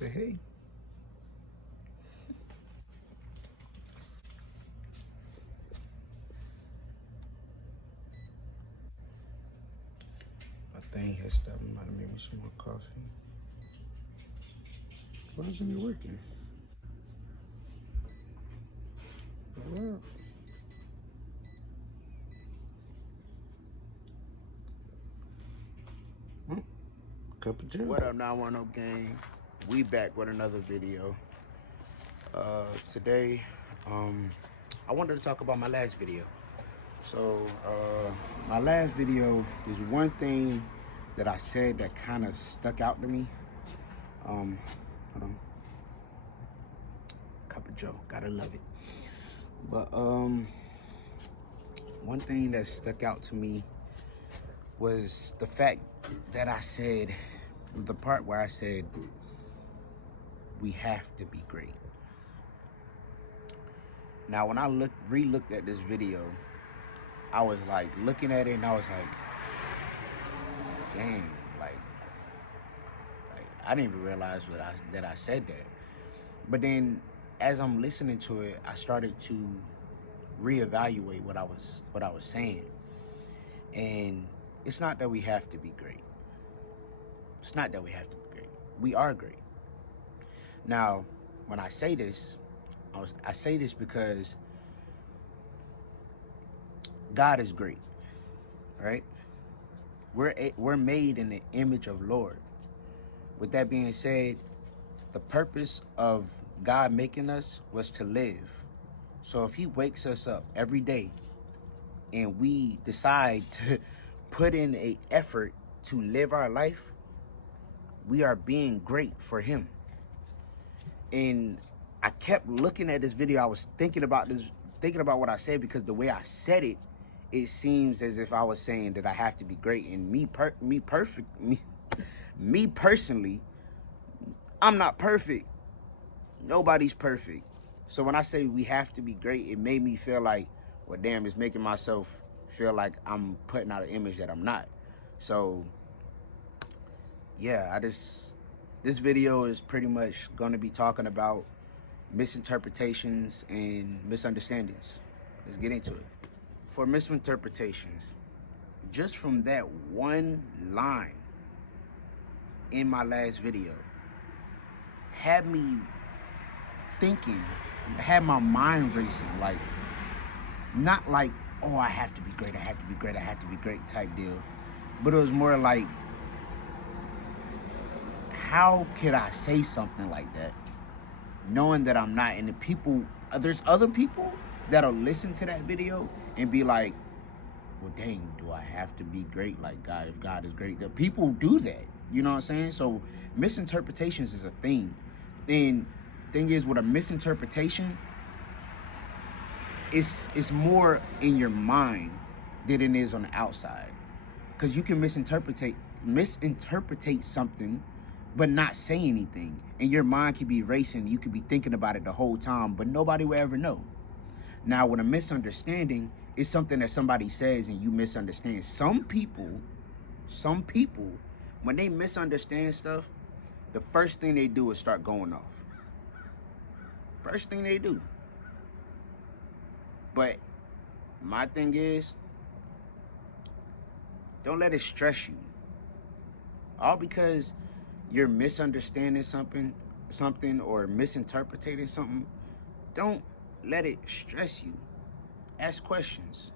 Say hey. My thing has stopped. I'm about to make me some more coffee. Why isn't it working? Well, cup of Joe. What up, 910 gang? We back with another video. Today, I wanted to talk about my last video. So, my last video, there's one thing that I said that kind of stuck out to me. Hold on. Cup of Joe, gotta love it. But one thing that stuck out to me was the fact that I said, the part where I said, we have to be great. Now, when I re-looked at this video, I was like looking at it and I was like, dang, like I didn't even realize that I said that. But then as I'm listening to it, I started to reevaluate what I was saying. And it's not that we have to be great. It's not that we have to be great. We are great. Now, when I say this, I say this because God is great, right? We're made in the image of Lord. With that being said, the purpose of God making us was to live. So if he wakes us up every day and we decide to put in an effort to live our life, we are being great for him. And I kept looking at this video. I was thinking about what I said, because the way I said it, it seems as if I was saying that I have to be great. And me personally, I'm not perfect. Nobody's perfect. So when I say we have to be great, it made me feel like, well, damn, it's making myself feel like I'm putting out an image that I'm not. So yeah, this video is pretty much going to be talking about misinterpretations and misunderstandings. Let's get into it. For misinterpretations, just from that one line in my last video, had me thinking, had my mind racing, like, not like, oh, I have to be great, I have to be great, I have to be great type deal, but it was more like, how could I say something like that knowing that I'm not? And the people, there's other people that'll listen to that video and be like, well, dang, do I have to be great? Like, God, if God is great, the people do that. You know what I'm saying? So misinterpretations is a thing. And thing is, with a misinterpretation, it's more in your mind than it is on the outside. Because you can misinterpret something but not say anything, and your mind could be racing. You could be thinking about it the whole time, but nobody will ever know. Now, with a misunderstanding, it's something that somebody says and you misunderstand. Some people, when they misunderstand stuff, the first thing they do is start going off. First thing they do. But my thing is, don't let it stress you. All because you're misunderstanding something or misinterpreting something, don't let it stress you. Ask questions.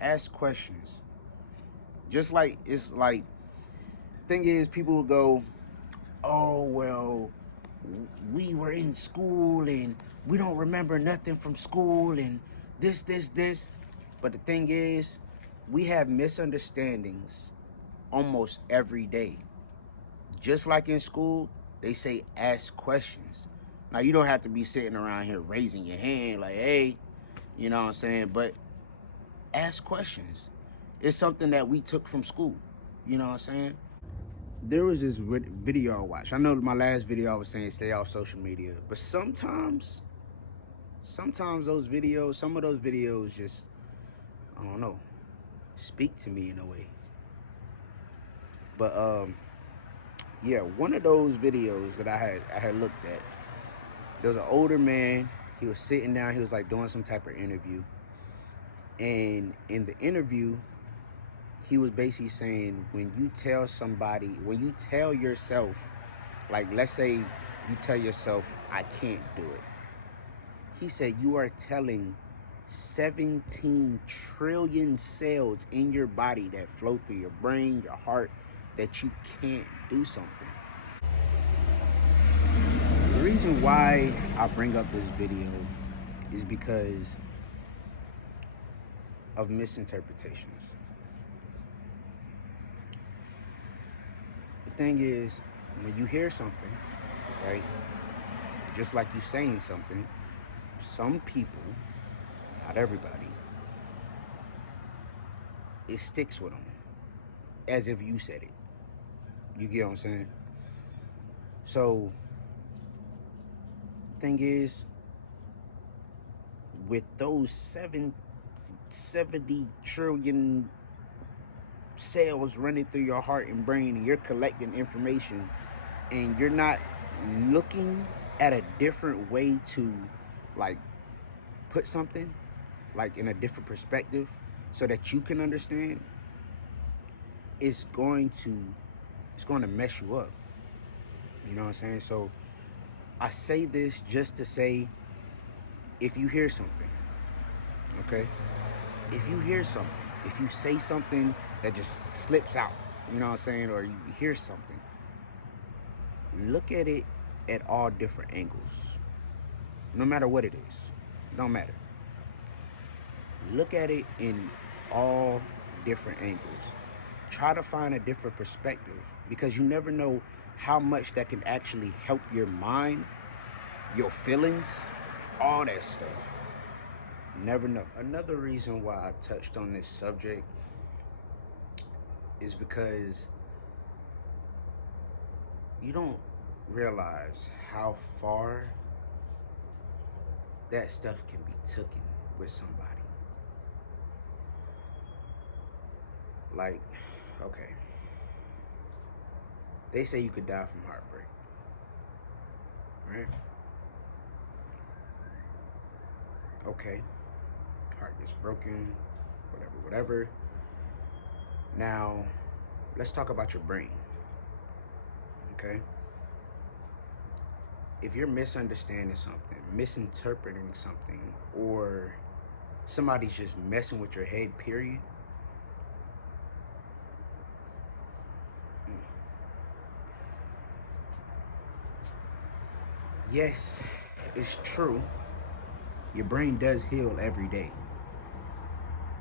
Ask questions. Just like, it's like, thing is, people will go, oh, well, we were in school and we don't remember nothing from school and this. But the thing is, we have misunderstandings almost every day. Just like in school, they say ask questions. Now, you don't have to be sitting around here raising your hand like, hey, you know what I'm saying? But ask questions. It's something that we took from school. You know what I'm saying? There was this video I watched. I know my last video I was saying stay off social media. But sometimes those videos, some of those videos just, I don't know, speak to me in a way. But Yeah, one of those videos that I had looked at. There was an older man. He was sitting down. He was like doing some type of interview, and in the interview, he was basically saying when you tell yourself, like let's say you tell yourself, I can't do it. He said you are telling 17 trillion cells in your body that flow through your brain, your heart, that you can't do something. The reason why I bring up this video is because of misinterpretations. The thing is, when you hear something, right, just like you saying something, some people, not everybody, it sticks with them as if you said it. You get what I'm saying? So, the thing is, with those 70 trillion cells running through your heart and brain, and you're collecting information, and you're not looking at a different way to, like, put something, like, in a different perspective so that you can understand, it's going to mess you up. You know what I'm saying? So I say this just to say, if you hear something, okay? If you hear something, if you say something that just slips out, you know what I'm saying, or you hear something, look at it at all different angles. No matter what it is. Don't matter. Look at it in all different angles. Try to find a different perspective, because you never know how much that can actually help your mind, your feelings, all that stuff. You never know. Another reason why I touched on this subject is because you don't realize how far that stuff can be taken with somebody. Like, okay, they say you could die from heartbreak, right? Okay, heart gets broken, whatever. Now, let's talk about your brain, okay? If you're misunderstanding something, misinterpreting something, or somebody's just messing with your head, period, yes, it's true. Your brain does heal every day.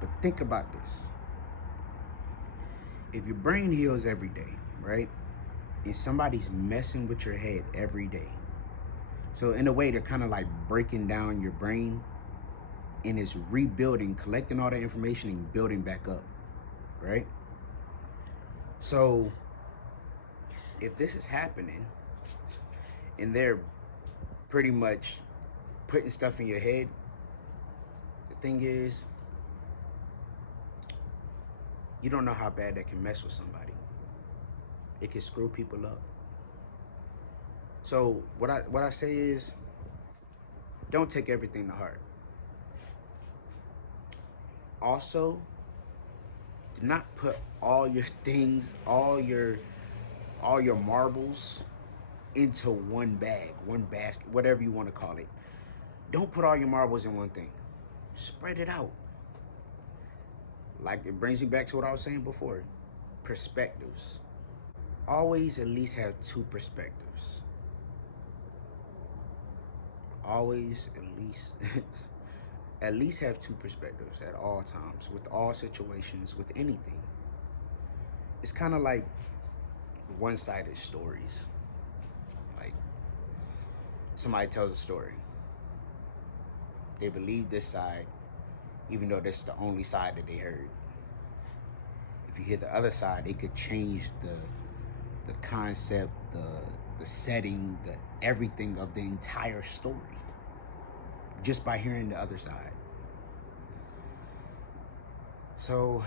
But think about this. If your brain heals every day, right? And somebody's messing with your head every day. So in a way, they're kind of like breaking down your brain, and it's rebuilding, collecting all that information and building back up, right? So if this is happening and they're pretty much putting stuff in your head, the thing is, you don't know how bad that can mess with somebody. It can screw people up. So what I say is, don't take everything to heart. Also, do not put all your things, all your marbles into one bag, one basket, whatever you want to call it. Don't put all your marbles in one thing. Spread it out. Like, it brings me back to what I was saying before. Perspectives. Always at least have two perspectives. Always at least have two perspectives at all times, with all situations, with anything. It's kind of like one-sided stories. Like, somebody tells a story. They believe this side, even though this is the only side that they heard. If you hear the other side, it could change the concept, the setting, the everything of the entire story, just by hearing the other side. So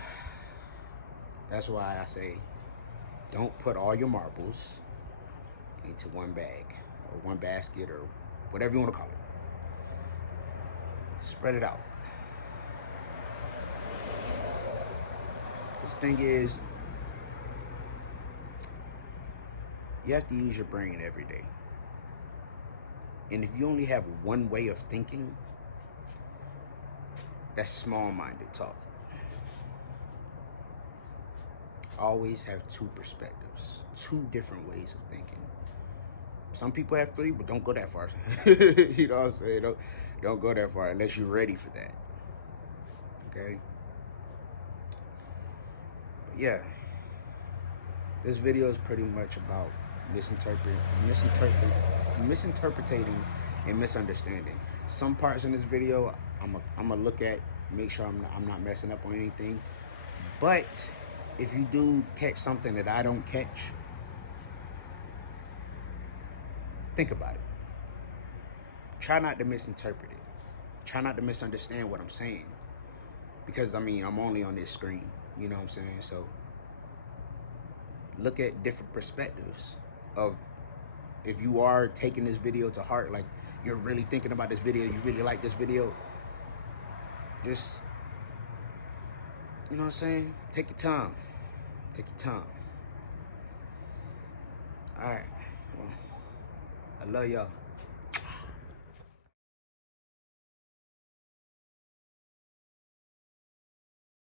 that's why I say, don't put all your marbles into one bag or one basket or whatever you want to call it. Spread it out. This thing is, you have to use your brain every day. And if you only have one way of thinking, that's small-minded talk. Always have two perspectives, two different ways of thinking. Some people have three, but don't go that far. You know what I'm saying? Don't go that far unless you're ready for that. Okay? But yeah, this video is pretty much about misinterpreting and misunderstanding. Some parts in this video I'm gonna look at, make sure I'm not messing up on anything. But if you do catch something that I don't catch, think about it. Try not to misinterpret it. Try not to misunderstand what I'm saying. Because, I mean, I'm only on this screen. You know what I'm saying? So, look at different perspectives of, if you are taking this video to heart, like, you're really thinking about this video, you really like this video, just, you know what I'm saying? Take your time. Take your time. All right. Well, I love y'all.